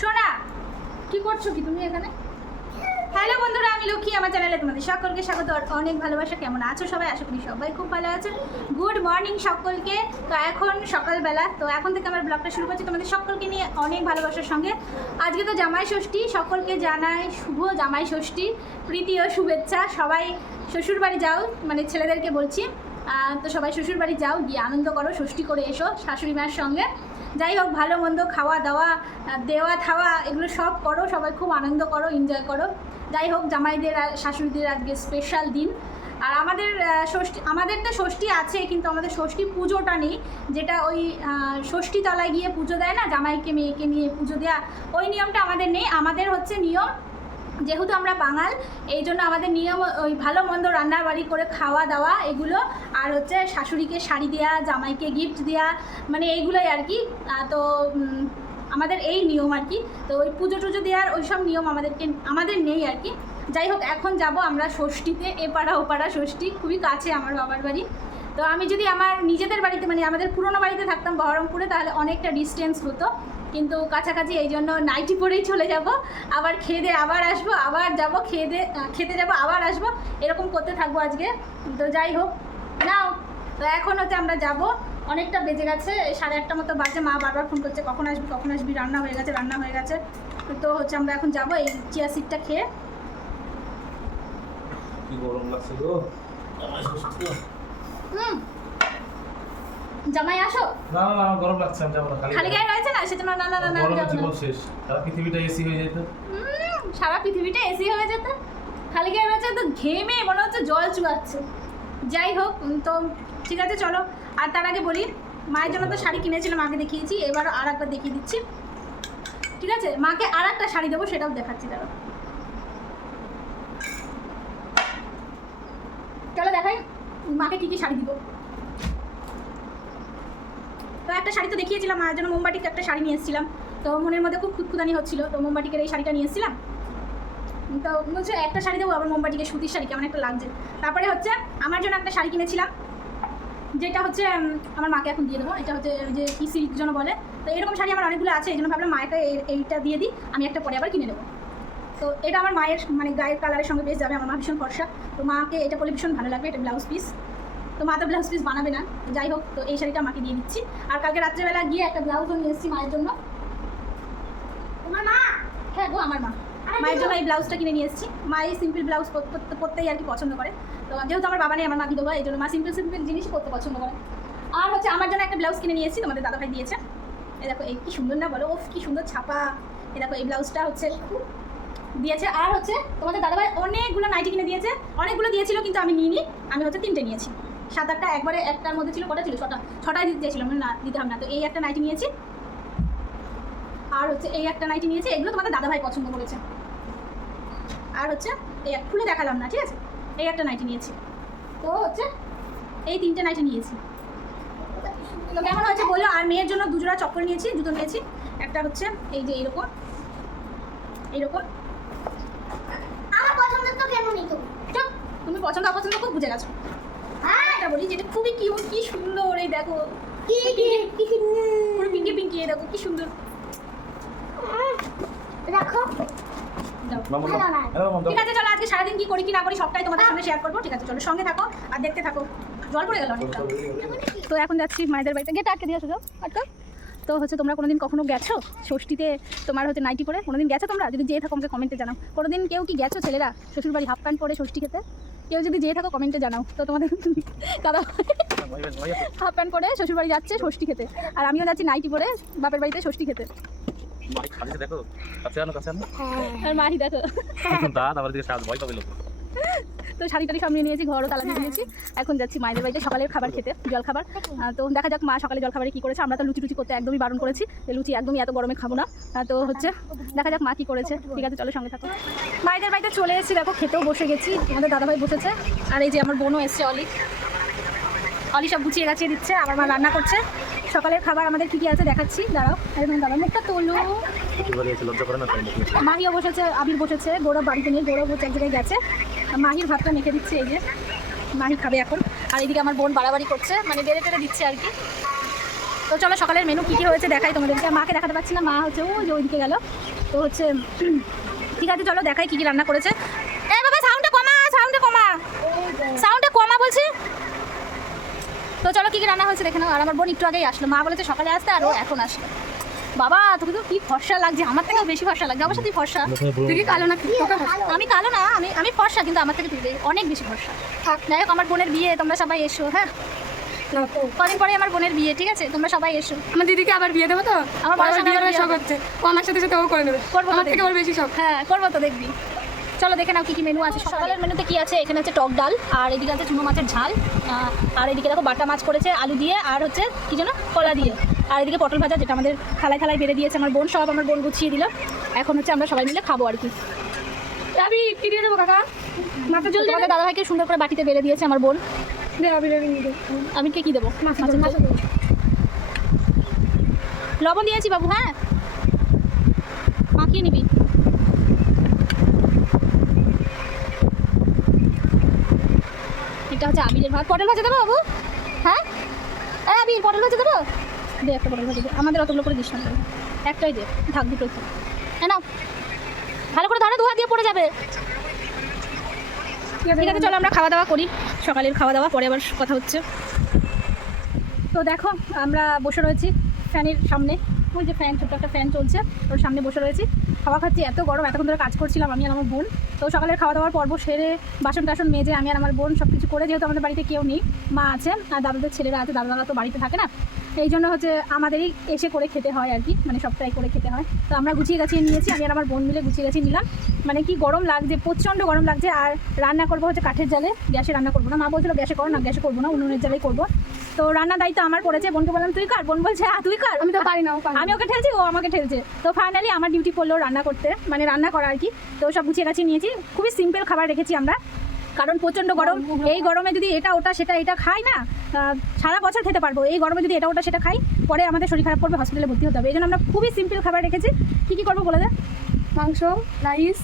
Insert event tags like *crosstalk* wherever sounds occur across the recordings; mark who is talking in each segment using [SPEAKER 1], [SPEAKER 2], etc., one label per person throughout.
[SPEAKER 1] সোনা কি করছ কি তুমি এখানে? হ্যালো বন্ধুরা, আমি লক্ষ্মী, আমার চ্যানেলে তোমাদের সকলকে স্বাগত। আর অনেক ভালোবাসা, কেমন আছো সবাই? আশা করি সবাই খুব ভালো আছেন গুড মর্নিং সকলকে। তো এখন সকালবেলা, তো এখন থেকে আমার ব্লগটা শুরু করছি তোমাদের সকলকে নিয়ে অনেক ভালোবাসার সঙ্গে। আজকে তো জামাই ষষ্ঠী, সকলকে জানাই শুভ জামাই ষষ্ঠী, প্রীতি ও শুভেচ্ছা। সবাই শ্বশুর বাড়ি যাও মানে ছেলেদেরকে বলছি। তো সবাই শ্বশুর বাড়ি যাও, গিয়ে আনন্দ করো, ষষ্ঠী করে এসো শাশুড়ি মায়ের সঙ্গে। যাই হোক, ভালো মন্দ খাওয়া দাওয়া দেওয়া থাওয়া, এগুলো সব করো, সবাই খুব আনন্দ করো এনজয় করো। যাই হোক, জামাইদের শাশুড়িদের আজকে স্পেশাল দিন। আর আমাদের ষষ্ঠী আমাদের তো ষষ্ঠী আছে, কিন্তু আমাদের ষষ্ঠী পুজোটা নেই, যেটা ওই ষষ্ঠী তলায় গিয়ে পুজো দেয় না, জামাইকে, মেয়েকে নিয়ে পুজো দেওয়া ওই নিয়মটা আমাদের নেই, আমাদের হচ্ছে নিয়ম যেহেতু আমরা বাঙাল, এই জন্য আমাদের নিয়ম ওই ভালো মন্দ রান্না বাড়ি করে খাওয়া দাওয়া এগুলো। আর হচ্ছে শাশুড়িকে শাড়ি দেওয়া জামাইকে গিফট দেওয়া মানে এইগুলোই আর কি। তো আমাদের এই নিয়ম আর কি। তো ওই পুজো টুজো দেওয়ার ওই সব নিয়ম আমাদেরকে, আমাদের নেই আর কি। যাই হোক, এখন যাব আমরা ষষ্ঠীতে, এপাড়া ওপাড়া ষষ্ঠী, খুবই কাছে আমার বাবার বাড়ি। তো আমি যদি আমার নিজেদের বাড়িতে মানে আমাদের পুরনো বাড়িতে থাকতাম বহরমপুরে, তাহলে অনেকটা ডিস্টেন্স হতো। কিন্তু কাছাকাছি এই জন্য নাইটি পরেই চলে যাব। আবার খেয়ে দিয়ে আবার আসব আবার যাব খেয়ে দিয়ে খেতে যাব আবার আসব। এরকম করতে থাকব আজকে। তো যাই হোক নাও। তো এখন হচ্ছে আমরা যাব। অনেকটা বেজে গেছে এই সাড়ে আটটা মতো বাজে। মা বারবার ফোন করছে কখন আসবি কখন আসবি? রান্না হয়ে গেছে রান্না হয়ে গেছে। তো হচ্ছে আমরা এখন যাব এই চিয়া সিটটা খেয়ে।
[SPEAKER 2] কি গরম লাগছে তো।
[SPEAKER 1] হুম। জামাই আসো।
[SPEAKER 2] না না আমার গরম লাগছে আমি যাব না খালি
[SPEAKER 1] গায়ে রয়েছে না? সেজন্য না না না না
[SPEAKER 2] গরমে। জীবন শেষ। সারা পৃথিবীটা এসি হয়ে যেত।
[SPEAKER 1] সারা পৃথিবীটা এসি হয়ে যেত। খালি গায়ে রয়েছে তো ঘেমে মনে হচ্ছে জল চুয়াচ্ছে যাই হোক তো ঠিক আছে চলো। আর তার আগে বলি মায়ের জন্য তো শাড়ি কিনেছিলাম আগে দেখিয়েছি এবার আর একবার দেখিয়ে দিচ্ছি। ঠিক আছে? মাকে আর একটা শাড়ি দেবো সেটাও দেখাচ্ছি দাঁড়ো চলো দেখাই মাকে কী কী শাড়ি দিব? তো একটা শাড়ি তো দেখিয়েছিলাম মায়ের জন্য মোমবাটিকে একটা শাড়ি নিয়ে এসেছিলাম। তো মনের মধ্যে খুব খুঁতখুদানি হচ্ছিল, তো মোমবাটিকের এই শাড়িটা নিয়ে এসেছিলাম। তো বলছে, একটা শাড়ি দেবো, আবার মোমবাটিকে সুতির শাড়ি, কেমন একটা লাগছে। তারপরে হচ্ছে, আমার জন্য একটা শাড়ি কিনেছিলাম, যেটা হচ্ছে আমার মাকে এখন দিয়ে দেবো। এটা হচ্ছে যে কি সিল্ক জন্য বলে। তো এরকম শাড়ি আমার অনেকগুলো আছে, এই জন্য ভাবলাম মায়েকে এই- এইটা দিয়ে দিই, আমি একটা পরে আবার কিনে নেব। তো এটা আমার মায়ের মানে গায়ের কালারের সঙ্গে বেশ যাবে, আমার মা ভীষণ ফর্সা। তো মাকে এটা পরে ভীষণ ভালো লাগবে, এটা ব্লাউজ পিস তো মা ব্লাউজ পিস বানাবে না। যাই হোক তো এই শাড়িটা মাকে দিয়ে দিচ্ছি। আর কালকে রাত্রেবেলা গিয়ে একটা ব্লাউজও নিয়ে এসেছি মায়ের জন্য।
[SPEAKER 3] তোমার মা?
[SPEAKER 1] হ্যাঁ গো আমার মা। মায়ের। জন্য এই ব্লাউজটা কিনে নিয়ে এসেছি। মা এই সিম্পল ব্লাউজ পরতেই আর কি পছন্দ করে। তো যেহেতু আমার বাবা নেই আমার মা বিধবা এই জন্য মা সিম্পল সিম্পল জিনিস পরতে পছন্দ করে। আর হচ্ছে আমার জন্য একটা ব্লাউজ কিনে নিয়ে এসেছি তোমাদের দাদাভাই দিয়েছে। এই দেখো এই কি সুন্দর না বলো? ওফ কি সুন্দর ছাপা। এই দেখো এই ব্লাউজটা হচ্ছে দিয়েছে। আর হচ্ছে তোমাদের দাদাভাই অনেকগুলো নাইটি কিনে দিয়েছে। অনেকগুলো দিয়েছিল কিন্তু আমি নিইনি। আমি হচ্ছে তিনটে নিয়েছি। সাত আটটা একবারে একটার মধ্যে ছিল কটা ছিল? ছটা। ছটায় দিতে চাইছিলাম না দিতে হবে না। তো এই একটা নাইটি নিয়েছি। আর হচ্ছে এই একটা নাইটি নিয়েছি এগুলো তোমাদের দাদাভাই পছন্দ করেছে। আর হচ্ছে এই এক- খুলে দেখালাম না ঠিক আছে? এই একটা নাইটি নিয়েছি। তো হচ্ছে এই তিনটে নাইটি নিয়েছি। তো কেমন হয়েছে বলো? আর মেয়ের জন্য দুজোড়া চপ্পল নিয়েছি জুতো নিয়েছি। একটা হচ্ছে এই যে এইরকম এইরকম
[SPEAKER 3] আমার পছন্দের তো কেন নিত
[SPEAKER 1] তুমি পছন্দ অপছন্দ খুব বুঝে গেছো। বলি যেটা খুবই কিউট কি সুন্দর এই দেখো।
[SPEAKER 3] কি কি কি কি
[SPEAKER 1] পুরো পিঙ্কি পিঙ্কি এই দেখো কি সুন্দর।
[SPEAKER 3] রাখো।
[SPEAKER 2] হ্যাঁ মামা
[SPEAKER 1] ঠিক আছে চলো আজকে সারাদিন কি করি কি না করি সবটাই তোমাদের সামনে শেয়ার করব। ঠিক আছে চলো সঙ্গে থাকো আর দেখতে থাকো। জল পড়ে গেল অনেকটা। তো এখন যাচ্ছি মায়েদের বাড়িতে। গেট আটকে দিয়ে আসো আটকা তো হচ্ছে তোমরা কোনোদিন কখনো গেছো? ষষ্ঠীতে তোমার হচ্ছে নাইটি পরে? কোনোদিন গেছো তোমরা? যদি যেয়ে থাকো আমাকে কমেন্টে জানাও। কোনোদিন কেউ কি গেছো ছেলেরা? শ্বশুর বাড়ি হাফ প্যান্ট পরে ষষ্ঠী খেতে? কেউ যদি যেয়ে থাকো কমেন্টে জানাও। তো তোমাদের *laughs* দাদা হাফ প্যান্ট করে শ্বশুর বাড়ি যাচ্ছে ষষ্ঠী খেতে। আর আমিও যাচ্ছি নাইটি পরে বাপের বাড়িতে ষষ্ঠী খেতে।
[SPEAKER 2] মাহি দেখো। কাছে আনো কাছে আনো।
[SPEAKER 3] হ্যাঁ।
[SPEAKER 1] আর মাহি দেখো।
[SPEAKER 2] দাঁত আমার দিকে সাজ ভয় পাবে লোক।
[SPEAKER 1] তো শাড়ি টাড়ি সব নিয়ে নিয়েছি ঘরও তালা দিয়ে নিয়েছি এখন যাচ্ছি মায়েদের বাড়িতে সকালের খাবার খেতে জল খাবার তো দেখা যাক মা সকালে জল খাবারে কী করেছে। আমরা তো লুচি টুচি করতে একদমই বারণ করেছি যে লুচি একদমই এত গরমে খাব না। তো হচ্ছে দেখা যাক মা কী করেছে। ঠিক আছে চলো সঙ্গে থাকো। মায়েদের বাড়িতে চলে এসেছি। দেখো খেতেও বসে গেছি। আমাদের দাদাভাই বসেছে। আর এই যে আমার বোনও এসছে অলি। অলি সব গুছিয়ে গাছিয়ে দিচ্ছে আমার মা রান্না করছে। সকালের খাবার আমাদের কী কী আছে দেখাচ্ছি। দাঁড়াও মুখটা তোলো। মাহিও বসেছে আবির বসেছে গৌরব বাড়িতে নিয়ে গৌরব হচ্ছে এক জায়গায় গেছে। মাহির ভাতটা মেখে দিচ্ছে এই যে। মাহি খাবে এখন। আর এদিকে আমার বোন বাড়াবাড়ি করছে মানে বেড়ে টেড়ে দিচ্ছে আর কি। তো চলো, সকালের মেনু কী কী হয়েছে দেখাই তোমাদেরকে। মাকে দেখাতে পারছি না, মা হচ্ছে ও যে ওইদিকে গেল। তো হচ্ছে, ঠিক আছে, চলো দেখাই কী কী রান্না করেছে। এ বাবা সাউন্ডটা কমা সাউন্ডটা কমা। সাউন্ডটা কমা বলছি। তো চলো, কি কি রান্না হয়েছে দেখে নাও। আর আমার বোন একটু আগেই আসলো। মা বলেছে সকালে আসতে আর ও এখন আসলো বাবা তোকে তো কি ফর্সা লাগছে? আমার থেকেও বেশি ফর্সা লাগছে। অবশ্য তুই ফর্সা তুই কি কালো না আমি কালো না আমি আমি ফর্সা কিন্তু আমার থেকে তুই অনেক বেশি ফর্সা থাক। যাই হোক আমার বোনের বিয়ে তোমরা সবাই এসো হ্যাঁ? কদিন পরে আমার বোনের বিয়ে ঠিক আছে? তোমরা সবাই এসো।
[SPEAKER 4] আমার দিদিকে আবার বিয়ে দেবো তো?
[SPEAKER 1] আমার
[SPEAKER 4] আমার
[SPEAKER 1] বাসায়
[SPEAKER 4] বিয়ে করার শখ হচ্ছে। ও আমার সাথে সাথে ও করে নেবে।
[SPEAKER 1] করব
[SPEAKER 4] আমার থেকে। ওর বেশি শখ।
[SPEAKER 1] হ্যাঁ করব তো দেখবি। চলো দেখে নাও কি কি মেনু আছে। সকালের মেনুতে কি আছে? এখানে হচ্ছে টক ডাল আর এদিকে আছে চুনো মাছের ঝাল আর এদিকে দেখো বাটা মাছ করেছে আলু দিয়ে আর হচ্ছে কি যেন কলা দিয়ে। আর এদিকে পটল ভাজা যেটা আমাদের খালায় খালায় বেড়ে দিয়েছে আমার বোন সব আমার বোন গুছিয়ে দিল। এখন হচ্ছে আমরা সবাই মিলে খাব আর কি।
[SPEAKER 4] আমি দিয়ে দেবো কাকা? মাথা জল
[SPEAKER 1] তোমাদের দাদাভাইকে সুন্দর করে বাটিতে বেড়ে দিয়েছে আমার বোন। আমি কে কি দেবো। লবণ দিয়েছি বাবু হ্যাঁ? মাখিয়ে নিবি। এটা হচ্ছে আবিরের ভাত। পটল ভাজা দেবো বাবু? হ্যাঁ? আবির পটল ভাজা দেবো? দে, একটা পটল দে। আমাদের অতগুলো করে দিস না একটাই দে, থাক থাক হ্যাঁ নাও। ভালো করে ধরে ধোয়া দিয়ে পড়ে যাবে। ঠিক আছে, চলো আমরা খাওয়া দাওয়া করি। সকালের খাওয়া দাওয়া, পরে আবার কথা হচ্ছে। তো দেখো, আমরা বসে রয়েছি ফ্যানের সামনে। ওই যে ফ্যান, ছোট্ট একটা ফ্যান চলছে। ওর সামনে বসে রয়েছি। খাওয়া খাচ্ছি, এত গরম, এতক্ষণ ধরে কাজ করছিলাম আমি আর আমার বোন। তো সকালের খাওয়া দাওয়ার পর্ব সেরে বাসন টাসন মেজে আমি আর আমার বোন সব কিছু করে, যেহেতু আমাদের বাড়িতে কেউ নেই, মা আছে আর দাদাদের ছেলেরা আছে দাদা দাদারা তো বাড়িতে থাকে না। এই জন্য হচ্ছে আমাদেরই এসে করে খেতে হয় আর কি মানে সবটাই করে খেতে হয়। তো আমরা গুছিয়ে গাছিয়ে নিয়েছি আমি আর আমার বোন মিলে গুছিয়ে গাছিয়ে নিলাম। মানে কি গরম লাগছে প্রচণ্ড গরম লাগছে আর রান্না করব হচ্ছে কাঠের জালে গ্যাসে রান্না করব না। মা বলছিল গ্যাসে করো না গ্যাসে করব না উনুনের জালেই করব। তো রান্নার দায়িত্ব আমার পড়েছে বোনকে বললাম তুই কার? বোন বলছে হ্যাঁ তুই কার?
[SPEAKER 4] আমি তো পারি না
[SPEAKER 1] আমি ওকে ঠেলছি ও আমাকে ঠেলছে। তো ফাইনালি আমার ডিউটি পড়ল রান্না করতে মানে রান্না করা আর কি। তো সব গুছিয়ে গাছিয়ে নিয়েছি খুবই সিম্পল খাবার রেখেছি আমরা। কারণ প্রচণ্ড গরম। এই গরমে যদি এটা ওটা সেটা এটা খাই না সারা বছর খেতে পারব। এই গরমে যদি এটা ওটা সেটা খাই পরে আমাদের শরীর খারাপ করবে হসপিটালে ভর্তি হতে হবে। এই জন্য আমরা খুবই সিম্পল খাবার রেখেছি। কী কী করব বলে দে?
[SPEAKER 4] মাংস রাইস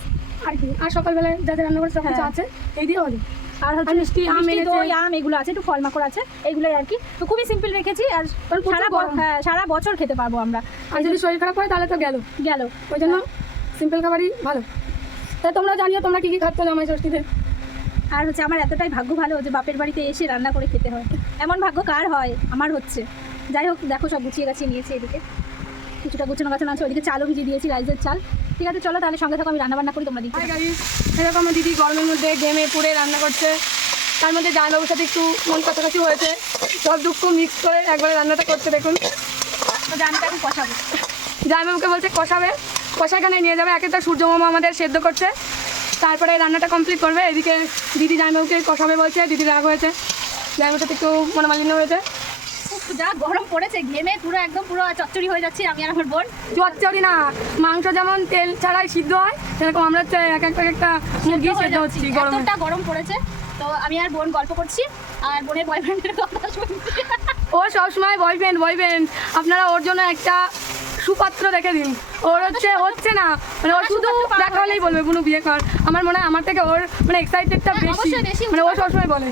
[SPEAKER 4] আর কি? আর সকালবেলায় যাদের রান্না করে সব কিছু
[SPEAKER 1] হ্যাঁ।
[SPEAKER 4] আছে এই দিয়ে হবে।
[SPEAKER 1] আর হচ্ছে
[SPEAKER 4] মিষ্টি, আম
[SPEAKER 1] দই আম এগুলো আছে একটু ফল মাকড় আছে এগুলোই আর কি। তো খুবই সিম্পল রেখেছি আর সারা হ্যাঁ সারা বছর খেতে পারব আমরা।
[SPEAKER 4] আর যদি শরীর খারাপ হয় তাহলে তো গেল।
[SPEAKER 1] গেল।
[SPEAKER 4] ওই জন্য সিম্পল খাবারই ভালো। তাই তোমরা জানিও তোমরা কি কি খাচ্ছ জামাই ষষ্ঠীতে?
[SPEAKER 1] আর হচ্ছে আমার এতটাই ভাগ্য ভালো যে বাপের বাড়িতে এসে রান্না করে খেতে হয়। এমন ভাগ্য কার হয়? আমার হচ্ছে। যাই হোক দেখো সব গুছিয়ে গাছিয়ে নিয়েছি এদিকে। কিছুটা গুছানো গাছানো আছে ওদিকে চালও ভিজিয়ে দিয়েছি রাইসের চাল। ঠিক আছে চলো তাহলে সঙ্গে থাকো আমি রান্না বান্না করি তোমরা
[SPEAKER 4] গাইস এরকম আমার দিদি গরমের মধ্যে গেমে পড়ে রান্না করছে। তার মধ্যে জামাইবাবুর সাথে একটু মন কাছাকাছি হয়েছে। সব দুঃখ মিক্স করে একবারে রান্নাটা করতে দেখুন।
[SPEAKER 1] জানটা এখন কষাবো।
[SPEAKER 4] জামাইবাবুকে বলছে কষাবে। কষাখানে নিয়ে যাবে একে তো সূর্য মামা আমাদের সেদ্ধ করছে। তারপরে রান্নাটা কমপ্লিট করবে। এদিকে দিদি জামাইবাবুকে কষাবে বলছে দিদি রাগ হয়েছে। জামাইবাবুর সাথে একটু মনোমালিন্য হয়েছে।
[SPEAKER 1] যা গরম পড়েছে ঘেমে পুরো একদম পুরো চচ্চড়ি হয়ে যাচ্ছে আমি আর আমার বোন।
[SPEAKER 4] চচ্চড়ি না মাংস যেমন তেল ছাড়াই সিদ্ধ হয় সেরকম আমরা এক একটা এক একটা মুরগি সেদ্ধ। হচ্ছি গরমে।
[SPEAKER 1] এতটা গরম পড়েছে। তো আমি আর বোন গল্প করছি আর বোনের বয়ফ্রেন্ডের কথা শুনছি।
[SPEAKER 4] ও সবসময় বয়ফ্রেন্ড বয়ফ্রেন্ড আপনারা ওর জন্য একটা সুপাত্র দেখে দিন। ওর হচ্ছে হচ্ছে না। মানে ও
[SPEAKER 1] আমার
[SPEAKER 4] শুধু দেখা হলেই বলবে কোনো বিয়ে কর। আমার মনে হয় আমার থেকে ওর মানে এক্সাইটেডটা
[SPEAKER 1] হ্যাঁ,
[SPEAKER 4] বেশি। মানে ও। সবসময় বলে।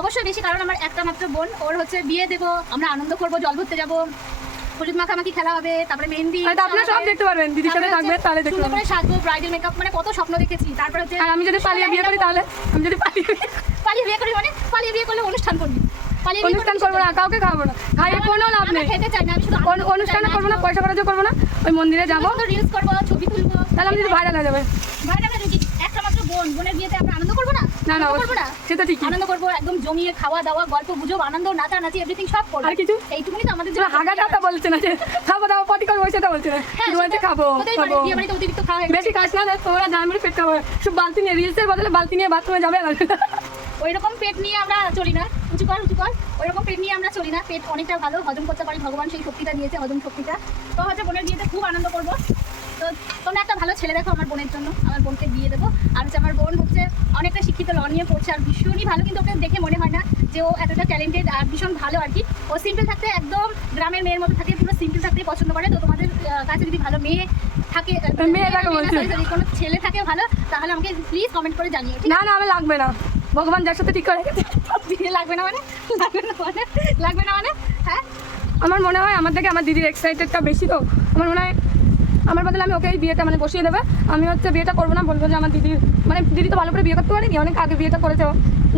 [SPEAKER 1] অবশ্যই বেশি কারণ আমার একটা মাত্র বোন। ওর হচ্ছে বিয়ে দেবো আমরা আনন্দ করব জল ভরতে যাব। হলুদ মাখামাখি খেলা হবে তারপরে মেহেন্দি।
[SPEAKER 4] হয়তো আপনারা সব দেখতে পারবেন। দিদির সাথে থাকবে তাহলে দেখতে
[SPEAKER 1] সুন্দর সাজবো ব্রাইডাল মেকআপ মানে কত স্বপ্ন দেখেছি। তারপরে হচ্ছে
[SPEAKER 4] আর আমি যদি পালিয়ে বিয়ে করি তাহলে? আমি যদি পালিয়ে
[SPEAKER 1] পালিয়ে বিয়ে করি মানে পালিয়ে বিয়ে করলে অনুষ্ঠান করবি।
[SPEAKER 4] অনুষ্ঠান করব না কাউকে খাব না। খাইয়ে কোনো লাভ নেই।
[SPEAKER 1] খেতে চাই না শুধু
[SPEAKER 4] কোন অনুষ্ঠানে করব না পয়সা খরচও করব না ওই মন্দিরে যাব।
[SPEAKER 1] রিলস করব ছবি তুলবো।
[SPEAKER 4] তাহলে আমি যদি ভাইরাল হয়ে যাবে
[SPEAKER 1] একটা মাত্র বোন বোনের বিয়েতে আমরা আনন্দ করব না?
[SPEAKER 4] না না
[SPEAKER 1] করব না?
[SPEAKER 4] সে তো
[SPEAKER 1] আনন্দ করব একদম জমিয়ে খাওয়া দাওয়া গল্প গুজব আনন্দ নাচা নাচি এভরিথিং সব করব।
[SPEAKER 4] আর কিছু?
[SPEAKER 1] এইটুকুনি তো আমাদের জন্য
[SPEAKER 4] হাগা বলছে না যে খাব দাবো পটি করব সেটা বলছে না।
[SPEAKER 1] হ্যাঁ,
[SPEAKER 4] খাব
[SPEAKER 1] বিয়ে বাড়িতে অতিরিক্ত খাওয়া
[SPEAKER 4] বেশি খাস না দেখ তোমরা জানবি পেট খাব। সব বালতি নিয়ে রিলসের বদলে বালতি নিয়ে বাথরুমে যাবে
[SPEAKER 1] ওই রকম পেট নিয়ে আমরা চলি না। উঁচু কর উঁচু কর। ওই রকম পেট নিয়ে আমরা চলি না। পেট অনেকটা ভালো। হজম করতে পারি। ভগবান সেই শক্তিটা দিয়েছে হজম শক্তিটা। তো হচ্ছে বোনের বিয়েতে খুব আনন্দ করব। তো তোমরা একটা ভালো ছেলে দেখো আমার বোনের জন্য। আমার বোনকে বিয়ে দেবো। আর হচ্ছে আমার বোন হচ্ছে অনেকটা শিক্ষিত ল নিয়ে পড়ছে। আর ভীষণই ভালো। কিন্তু ওকে দেখে মনে হয় না যে ও এতটা ট্যালেন্টেড আর ভীষণ ভালো আর কি। ও সিম্পল থাকতে একদম গ্রামের মেয়ের মতো থাকে পুরো সিম্পল থাকতেই পছন্দ করে। তো তোমাদের কাছে যদি ভালো মেয়ে থাকে sorry, কোনো ছেলে থাকে ভালো তাহলে আমাকে প্লিজ কমেন্ট করে জানিও
[SPEAKER 4] না না আমি লাগবে না। ভগবান যার সাথে ঠিক করে।
[SPEAKER 1] বিয়ে লাগবে না মানে? লাগবে না মানে? লাগবে না মানে? হ্যাঁ?
[SPEAKER 4] আমার মনে হয় আমার থেকে আমার দিদির এক্সাইটেডটা বেশি তো। আমার মনে হয় আমার বদলে আমি ওকে এই বিয়েটা মানে বসিয়ে দেবে। আমি হচ্ছে বিয়েটা করব না বলব যে আমার দিদি মানে দিদি তো ভালো করে বিয়ে করতে পারেনি অনেক আগে বিয়েটা করেছে।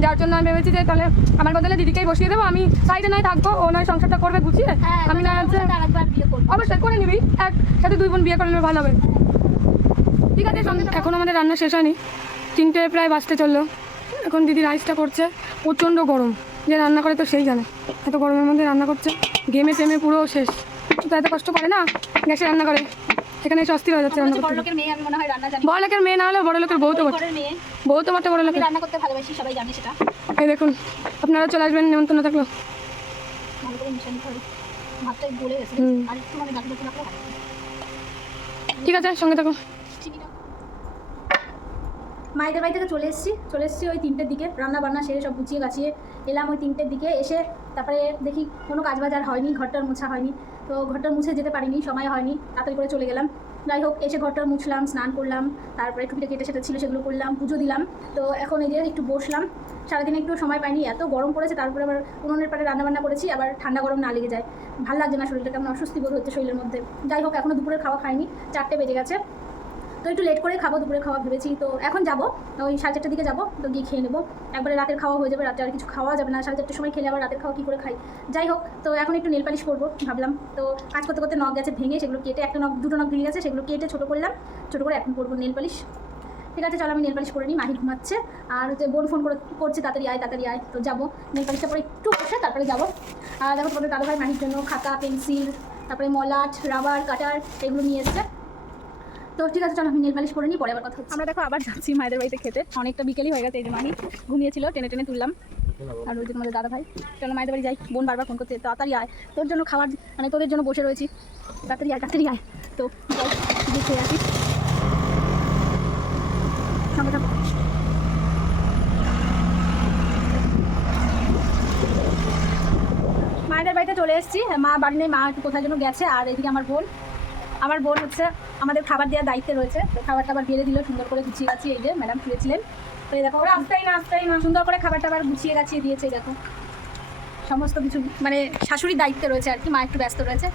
[SPEAKER 4] যার জন্য আমি ভেবেছি যে তাহলে আমার বদলে দিদিকেই বসিয়ে দেবো। আমি সাইডে নয় থাকব ও নয় সংসারটা করবে গুছিয়ে।
[SPEAKER 1] হ্যাঁ
[SPEAKER 4] আমি না হচ্ছে
[SPEAKER 1] বিয়ে করব।
[SPEAKER 4] অবশ্যই করে নিবি। এক সাথে দুই বোন বিয়ে করে নেবে ভালো হবে। ঠিক আছে এখন আমাদের রান্না শেষ হয়নি। তিনটে প্রায় বাজতে চলল। এখন দিদি রাইসটা করছে প্রচণ্ড গরম। যে রান্না করে তো সেই জানে এত গরমের মধ্যে রান্না করছে। গেমে টেমে পুরো শেষ। তো এত কষ্ট করে না গ্যাসে রান্না করে। এখানে এসে অস্থির হয়ে যাচ্ছে রান্না করতে।
[SPEAKER 1] মনে
[SPEAKER 4] বড় লোকের মেয়ে না হলেও বড় লোকের বউ তো বউ তো বটে বড় লোকের
[SPEAKER 1] রান্না করতে ভালোবাসি সবাই জানে সেটা।
[SPEAKER 4] এই দেখুন আপনারা চলে আসবেন নেমন্তন্ন থাকল।
[SPEAKER 1] ঠিক আছে সঙ্গে নিতে হবে ভাতটা গলে গেছে
[SPEAKER 4] হুম।
[SPEAKER 1] আর একটু মানে গাঠি গাঠি রাখলে ভালো হবে।
[SPEAKER 4] ঠিক আছে সঙ্গে থাকুন
[SPEAKER 1] চিনি দাও। মায়েদের বাড়ি থেকে চলে এসেছি। চলে এসেছি ওই তিনটের দিকে। রান্না বান্না সেরে সব গুছিয়ে গাছিয়ে এলাম ওই তিনটের দিকে। এসে তারপরে দেখি কোনো কাজ বাজার হয়নি, ঘরটার মোছা হয়নি। তো ঘরটার মুছে যেতে পারিনি, সময় হয়নি, তাড়াতাড়ি করে চলে গেলাম। যাই হোক, এসে ঘরটা মুছলাম, স্নান করলাম, তারপরে টুকিটা কেটে সেটা ছিল সেগুলো করলাম, পুজো দিলাম। তো এখন এই যে একটু বসলাম, সারাদিন একটু সময় পাইনি, এত গরম পড়েছে, তারপরে আবার উনুনের পাড়ে রান্না বান্না করেছি, আবার ঠান্ডা গরম না লেগে যায়। ভালো লাগছে না শরীরটা, কেমন অস্বস্তি বোধ হচ্ছে শরীরের মধ্যে। যাই হোক এখনও দুপুরের খাওয়া খাইনি, চারটে বেজে গেছে। তো একটু লেট করে খাব, দুপুরে খাওয়া ভেবেছি। তো এখন যাব, ওই সাড়ে চারটার দিকে যাব, তো গিয়ে খেয়ে নেব। একবারে রাতের খাওয়া হয়ে যাবে, রাতে আর কিছু খাওয়া যাবে না। সাড়ে চারটার সময় খেলে আবার রাতের খাওয়া কী করে খাই? যাই হোক, তো এখন একটু নেল পালিশ করব, ভাবলাম। তো কাজ করতে করতে নখ গেছে ভেঙে, সেগুলো কেটে একটা নখ, দুটো নখ ভেঙে গেছে, সেগুলো কেটে ছোটো করলাম। ছোটো করে এখন করব নেল পালিশ ঠিক আছে, চলো আমি নেল পালিশ করে নিই, মাহি ঘুমাচ্ছে। আর হচ্ছে বোন ফোন করে, করছে, তাড়াতাড়ি আয় তাড়াতাড়ি আয়। তো যাব নেল পালিশটা পরে একটু বসে, তারপরে যাব। আর দেখো তোমাদের দাদাভাই মাহির জন্য খাতা পেন্সিল তারপরে মলাট রাবার কাটার এগুলো নিয়ে এসছে। তো ঠিক আছে, চলো, আমি নেল করে নিই, পরে আবার কথা আমরা দেখো আবার যাচ্ছি মায়েদের বাড়িতে খেতে। অনেকটা বিকেলই হয়ে গেছে, এই যে মাহি ঘুমিয়েছিল, টেনে টেনে তুললাম। আর ওই যে তোমাদের দাদা ভাই। চলো, মায়েদের বাড়ি যাই, বোন বারবার ফোন করছে, তাড়াতাড়ি আয়। তোর জন্য খাবার মানে তোদের জন্য বসে রয়েছি। তাড়াতাড়ি আয় তাড়াতাড়ি আয়। তো গিয়ে খেয়ে আসি। মায়েদের বাড়িতে চলে এসেছি। মা বাড়ি নেই, মা কোথায় যেন গেছে, আর এদিকে আমার বোন। আমার বোন হচ্ছে আমাদের খাবার দেওয়ার দায়িত্বে রয়েছে। তো খাবার টাবার বেড়ে দিল সুন্দর করে গুছিয়ে গাছিয়ে এই যে ম্যাডাম শুয়েছিলেন তো এই দেখো রাস্তায় না রাস্তায় না। সুন্দর করে খাবার টাবার গুছিয়ে গাছিয়ে দিয়েছে এই দেখো। সমস্ত কিছু মানে শাশুড়ির দায়িত্বে রয়েছে আর কি মা একটু ব্যস্ত রয়েছে।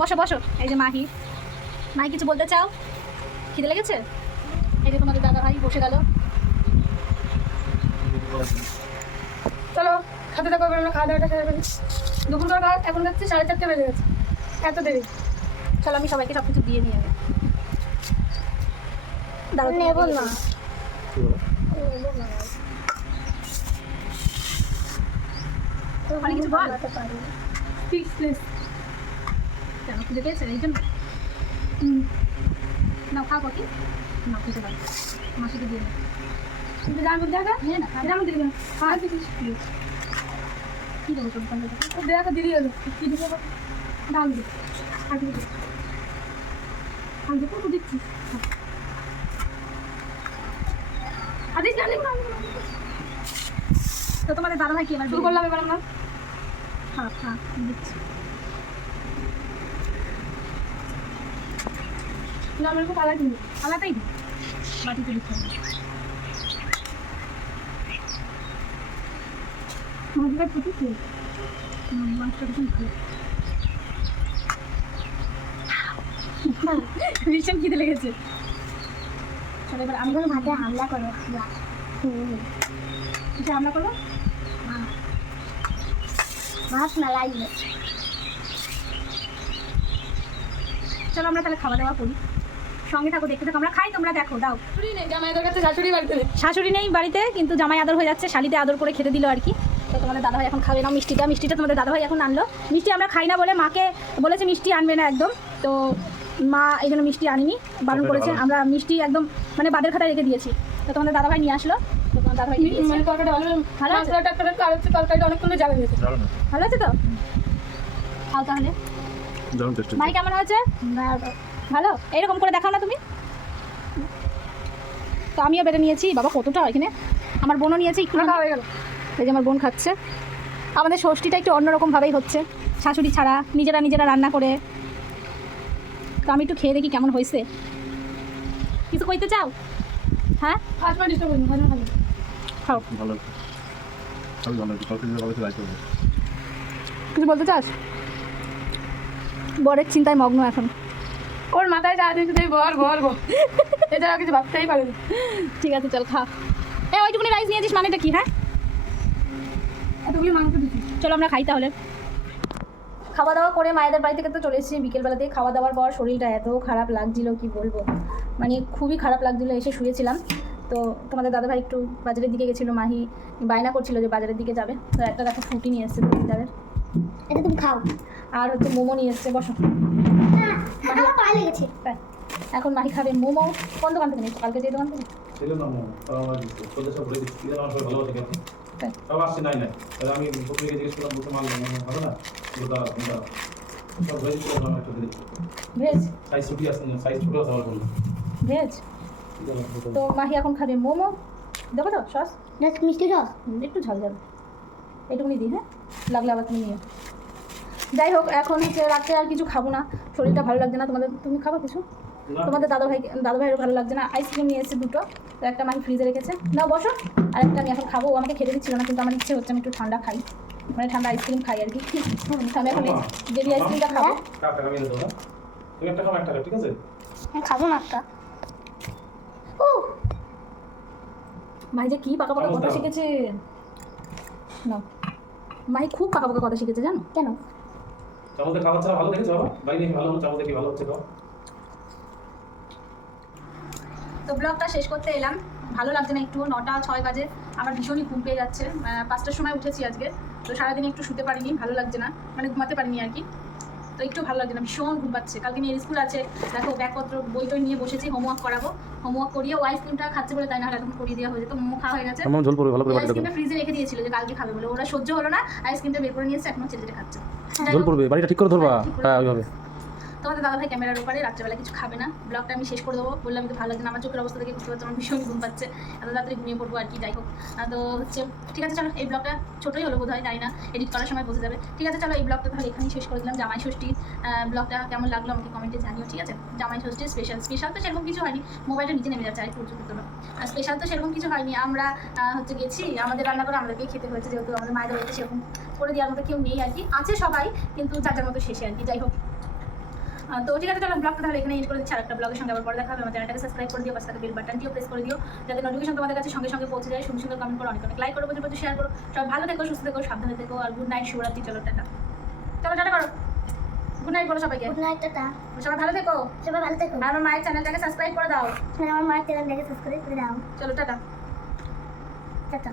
[SPEAKER 1] বসো বসো এই যে মাহি। মাহি কিছু বলতে চাও? খিদে লেগেছে? এই যে তোমাদের দাদা ভাই বসে গেল।
[SPEAKER 4] চলো খাতে থাকো খাওয়া দাওয়াটা সেরে দুপুর করে এখন যাচ্ছে সাড়ে চারটে বেজে গেছে। এত দেরি।
[SPEAKER 1] চলো আমি সবাইকে সব কিছু দিয়ে নিয়ে দাঁড়াও, তুমি
[SPEAKER 3] না।
[SPEAKER 2] কি?
[SPEAKER 1] অনেক কিছু বল।
[SPEAKER 4] ফিক্স প্লেস
[SPEAKER 1] কেন পেয়েছে এই জন্য? কফি। না খেতে পারো। মাসিকে দিয়ে নাও।
[SPEAKER 4] কিন্তু যার মধ্যে দেখা
[SPEAKER 1] নিয়ে না
[SPEAKER 4] মধ্যে দিলাম হ্যাঁ দিদি
[SPEAKER 1] কি দেবো দোকানে
[SPEAKER 4] দেখা দিদি কি ডাল আর আর দিদি তো দিচ্ছি। আদিস জানি
[SPEAKER 1] তো তোমাদের দাদা কি এবার
[SPEAKER 4] শুরু করলাম এবার আমরা।
[SPEAKER 1] হ্যাঁ হ্যাঁ দিচ্ছি।
[SPEAKER 4] না আমার খুব আলাদা জিনিস
[SPEAKER 1] আলাদাই দিই বাটিতে দিতে হবে
[SPEAKER 4] মজা করতে
[SPEAKER 1] হুম, ভীষণ ভালো খিদে লেগেছে। চলো এবার আমি
[SPEAKER 3] ভাতে হামলা করো।
[SPEAKER 1] কিছু রান্না করব
[SPEAKER 3] ভাত মেলাই
[SPEAKER 1] চলো আমরা তাহলে খাওয়া দাওয়া করি। সঙ্গে থাকো দেখতে থাকো। আমরা খাই তোমরা দেখো দাও।
[SPEAKER 4] শাশুড়ি নেই জামাইদের কাছে শাশুড়ি বাড়িতে।
[SPEAKER 1] শাশুড়ি নেই বাড়িতে কিন্তু জামাই আদর হয়ে যাচ্ছে। শালিতে আদর করে খেতে দিল আর কি। তো তোমাদের দাদাভাই এখন খাবে না। মিষ্টিটা মিষ্টিটা তোমাদের দাদাভাই এখন আনলো। মিষ্টি আমরা খাই না বলে মাকে বলেছে মিষ্টি আনবে না একদম। তো মা এই জন্য মিষ্টি আনিনি বারণ করেছে আমরা মিষ্টি একদম মানে বাদের খাতায় রেখে দিয়েছি। তো তোমাদের দাদাভাই নিয়ে আসলো।
[SPEAKER 4] মানে ভালো
[SPEAKER 1] ভালো আছে? তো? খাও তাহলে। মাই কেমন হয়েছে? ভালো? এরকম করে দেখাও না তুমি। তো আমিও বেড়ে নিয়েছি। বাবা কতটা এখানে। আমার বোনও নিয়েছে একটু
[SPEAKER 4] খাওয়া হয়ে গেল।
[SPEAKER 1] এই যে আমার বোন খাচ্ছে। আমাদের ষষ্ঠীটা একটু অন্যরকমভাবেই হচ্ছে। শাশুড়ি ছাড়া নিজেরা নিজেরা রান্না করে তো আমি একটু খেয়ে দেখি কেমন হয়েছে। কিছু কইতে চাও? হ্যাঁ?
[SPEAKER 4] বার
[SPEAKER 1] খাও।
[SPEAKER 2] ভালো।
[SPEAKER 1] কিছু বলতে চাস? বরের চিন্তায় মগ্ন এখন।
[SPEAKER 4] ওর মাথায় সারাদিন শুধু এই ভর ভর ভর এছাড়া কিছু ভাবতেই পারে না।
[SPEAKER 1] ঠিক আছে চল খা। এ ওইটুকুনি রাইস নিয়েছিস মানেটা কি হ্যাঁ?
[SPEAKER 4] এতগুলো মাংস দিচ্ছি।
[SPEAKER 1] চলো আমরা খাই তাহলে। খাওয়া দাওয়া করে মায়েদের বাড়ি থেকে তো চলে এসেছি। বিকেলবেলাতে খাওয়া দাওয়ার পর শরীরটা এত খারাপ লাগছিল কি বলব? মানে খুবই খারাপ লাগছিল এসে শুয়েছিলাম। তো তোমাদের দাদাভাই একটু বাজারের দিকে গেছিল মাহি বায়না করছিল যে বাজারের দিকে যাবে। তো একটা দেখো ফুটি নিয়ে এসছে তাদের
[SPEAKER 3] এটা তুমি খাও।
[SPEAKER 1] আর হচ্ছে মোমো নিয়ে এসছে বসো।
[SPEAKER 3] হ্যাঁ
[SPEAKER 1] এখন মাহি খাবে মোমো। কোন দোকান থেকে নিয়েছো? কালকে যে দোকান থেকে?
[SPEAKER 2] ছিল না মো তাও আমার দিচ্ছে তোদের সব বলে দিচ্ছি। আমার সবাই ভালোবাসে কেন
[SPEAKER 1] তাই
[SPEAKER 2] তাও আসছে নাই নাই। তাহলে আমি বকুলিকে জিজ্ঞেস করলাম বলতে মাল হবে না? বলতে কোনটা সব বলে দিচ্ছি আমার একটা দিয়ে দিচ্ছি
[SPEAKER 1] ভেজ?
[SPEAKER 2] সাইজ ছুটি আসছে না সাইজ ছোটো আছে আমার বলল
[SPEAKER 1] ভেজ? তো মাহি এখন খাবে মোমো। দেবো তো সস?
[SPEAKER 3] মিষ্টি
[SPEAKER 1] হুম, একটু ঝাল এটুকুনি দিই হ্যাঁ? লাগলে আবার তুমি নিও। যাই হোক এখন হচ্ছে রাত্রে আর কিছু খাব না। শরীরটা ভালো লাগছে না তোমাদের। তুমি খাব কিছু? তোমাদের দাদা ভাই দাদা ভাইয়েরও ভালো লাগছে না। আইসক্রিম নিয়ে এসেছে দুটো তো একটা মাহি ফ্রিজে রেখেছে। নাও বসো আর একটা আমি এখন খাব। ও আমাকে খেতে দিচ্ছিল না কিন্তু আমার ইচ্ছে হচ্ছে আমি একটু ঠান্ডা খাই। মানে ঠান্ডা আইসক্রিম খাই আর কি। তো আমি এখন জেলি আইসক্রিমটা খাব?
[SPEAKER 2] তুমি একটা খাও একটা ঠিক আছে
[SPEAKER 3] আমি খাব না একটা। ও!
[SPEAKER 1] মাহি যে কি পাকা পাকা কথা শিখেছে। না মাহি খুব পাকা পাকা কথা শিখেছে জানো?
[SPEAKER 3] কেন?
[SPEAKER 2] চামচে খাবার ছাড়া ভালো দেখেছ বাবা? বাইরে কি ভালো চামচ দেখি ভালো হচ্ছে খাও
[SPEAKER 1] তো ব্লগটা শেষ করতে এলাম। ভালো লাগছে না একটু নটা ছয় বাজে। আমার ভীষণই ঘুম পেয়ে যাচ্ছে। পাঁচটার সময় উঠেছি আজকে। তো সারাদিন একটু শুতে পারিনি ভালো লাগছে না। মানে ঘুমাতে পারিনি আর কি। তো একটু ভালো লাগছে না ভীষণ ঘুম পাচ্ছে। কালকে নিয়ে স্কুল আছে। দেখো ব্যাগপত্র বই টই নিয়ে বসেছি হোমওয়ার্ক করাবো। হোমওয়ার্ক করিয়ে ও আইসক্রিমটা খাচ্ছে বলে তাই না এখন করিয়ে দেওয়া হয়েছে। তো মোমো খাওয়া হয়ে গেছে।
[SPEAKER 2] আমার পড়বে ভালো করে
[SPEAKER 1] আইসক্রিমটা ফ্রিজে রেখে। দিয়েছিল যে কালকে খাবে বলে। ওরা সহ্য হলো না আইসক্রিমটা বের করে নিয়েছে এখনও ছেলে ছেলে খাচ্ছে
[SPEAKER 2] পড়বে বাড়িটা ঠিক করে ধরবা? হ্যাঁ ওইভাবে।
[SPEAKER 1] তোমাদের দাদা ভাই ক্যামেরার উপরে, রাত্রেবেলা কিছু খাবে না। ব্লগটা আমি শেষ করে দেবো। বললাম তো ভালো লাগছে না, আমার চোখের অবস্থা থেকে বুঝতে পারছি, আমার ভীষণ ঘুম পাচ্ছে। এত রাত্রে ঘুমিয়ে পড়ব আর কি, যাই হোক। তো হচ্ছে, ঠিক আছে, চলো, এই ব্লগটা ছোটোই হলো বোধ হয় না এডিট করার সময় বোঝা যাবে। ঠিক আছে, চলো, এই ব্লগটা তাহলে এখানেই শেষ করে দিলাম। জামাই ষষ্ঠী ব্লগটা কেমন লাগল আমাকে কমেন্টে জানিও, ঠিক আছে? জামাই ষষ্ঠীর স্পেশাল স্পেশাল তো সেরকম কিছু হয়নি মোবাইলটা নিচে নেমে যাচ্ছে আর একটু উঁচু আর স্পেশাল তো সেরকম কিছু হয়নি, আমরা হচ্ছে গেছি, আমাদের রান্না করে আমাদেরকেই খেতে হয়েছে, যেহেতু আমাদের মায়েদের বাড়িতে সেরকম করে দেওয়ার মতো কেউ নেই আর কি, আছে সবাই, কিন্তু যার যার মতো শেষে আর কি, যাই হোক। তো ঠিক আছে তাহলে ব্লগটা তাহলে এখানে এন্ড করে দিচ্ছি। আর একটা ব্লগের সঙ্গে আবার পরে দেখা হবে। আমার চ্যানেলটাকে সাবস্ক্রাইব করে দিও পাশে থাকা বেল বাটনটিও প্রেস করে দিও যাতে নোটিফিকেশন তোমাদের কাছে সঙ্গে সঙ্গে পৌঁছে যায় সুন্দর সুন্দর কমেন্ট করো অনেক অনেক লাইক করো প্রচুর প্রচুর শেয়ার করো। সব ভালো থেকো সুস্থ থেকো সাবধানে থেকো আর গুড নাইট শিবরাত্রি চলো টাটা। চলো টাটা করো। গুড নাইট বলো সবাইকে।
[SPEAKER 3] Good night tata.
[SPEAKER 1] সবাই ভালো থেকো?
[SPEAKER 3] সবাই ভালো থেকো।
[SPEAKER 1] আর আমার মায়ের চ্যানেলটাকে সাবস্ক্রাইব করে দাও।
[SPEAKER 3] আমার মায়ের চ্যানেল দেখে সাবস্ক্রাইব করে দাও।
[SPEAKER 1] চলো টাটা।
[SPEAKER 3] টাটা।